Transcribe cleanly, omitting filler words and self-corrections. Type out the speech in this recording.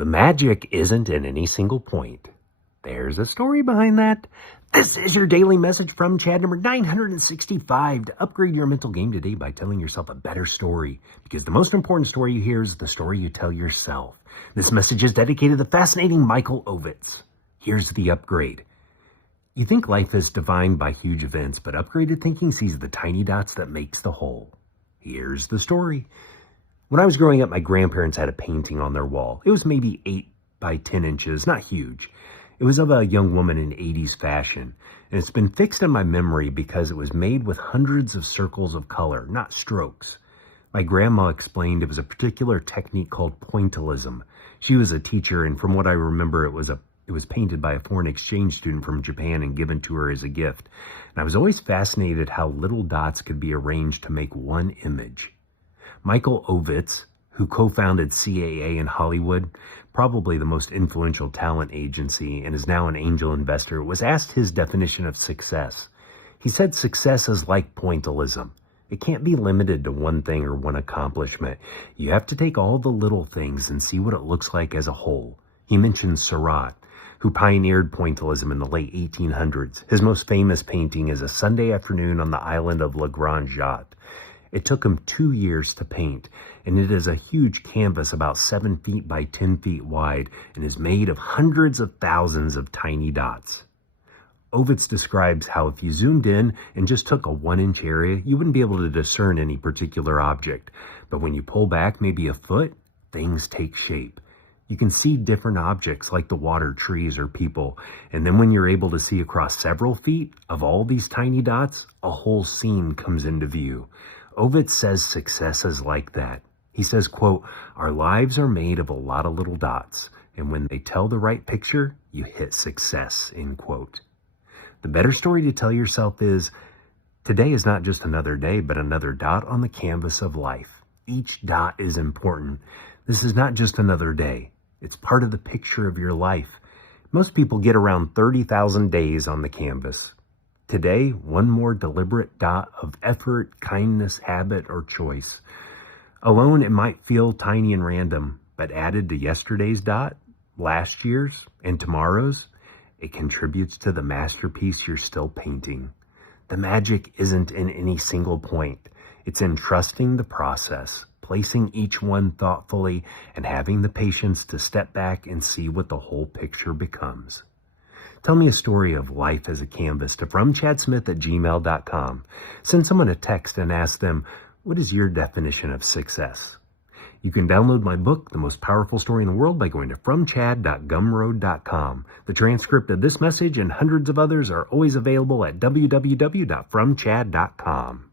The magic isn't in any single point. There's a story behind that. This is your daily message from Chad number 965 to upgrade your mental game today by telling yourself a better story. Because the most important story you hear is the story you tell yourself. This message is dedicated to the fascinating Michael Ovitz. Here's the upgrade. You think life is defined by huge events, but upgraded thinking sees the tiny dots that makes the whole. Here's the story. When I was growing up, my grandparents had a painting on their wall. It was maybe 8 by 10 inches, not huge. It was of a young woman in 80s fashion, and it's been fixed in my memory because it was made with hundreds of circles of color, not strokes. My grandma explained it was a particular technique called pointillism. She was a teacher, and from what I remember, it was painted by a foreign exchange student from Japan and given to her as a gift. And I was always fascinated how little dots could be arranged to make one image. Michael Ovitz, who co-founded CAA in Hollywood, probably the most influential talent agency and is now an angel investor, was asked his definition of success. He said success is like pointillism. It can't be limited to one thing or one accomplishment. You have to take all the little things and see what it looks like as a whole. He mentioned Seurat, who pioneered pointillism in the late 1800s. His most famous painting is a Sunday afternoon on the island of La Grande Jatte. It took him 2 years to paint, and it is a huge canvas about 7 feet by 10 feet wide and is made of hundreds of thousands of tiny dots. Ovitz describes how if you zoomed in and just took a 1-inch area, you wouldn't be able to discern any particular object. But when you pull back maybe a foot, things take shape. You can see different objects like the water, trees, or people. And then when you're able to see across several feet of all these tiny dots, a whole scene comes into view. Ovitz says success is like that. He says, quote, "Our lives are made of a lot of little dots, and when they tell the right picture, you hit success," end quote. The better story to tell yourself is, today is not just another day, but another dot on the canvas of life. Each dot is important. This is not just another day. It's part of the picture of your life. Most people get around 30,000 days on the canvas. Today, one more deliberate dot of effort, kindness, habit, or choice. Alone, it might feel tiny and random, but added to yesterday's dot, last year's, and tomorrow's, it contributes to the masterpiece you're still painting. The magic isn't in any single point. It's in trusting the process, placing each one thoughtfully, and having the patience to step back and see what the whole picture becomes. Tell me a story of life as a canvas to fromchadsmith@gmail.com. Send someone a text and ask them, what is your definition of success? You can download my book, The Most Powerful Story in the World, by going to fromchad.gumroad.com. The transcript of this message and hundreds of others are always available at www.fromchad.com.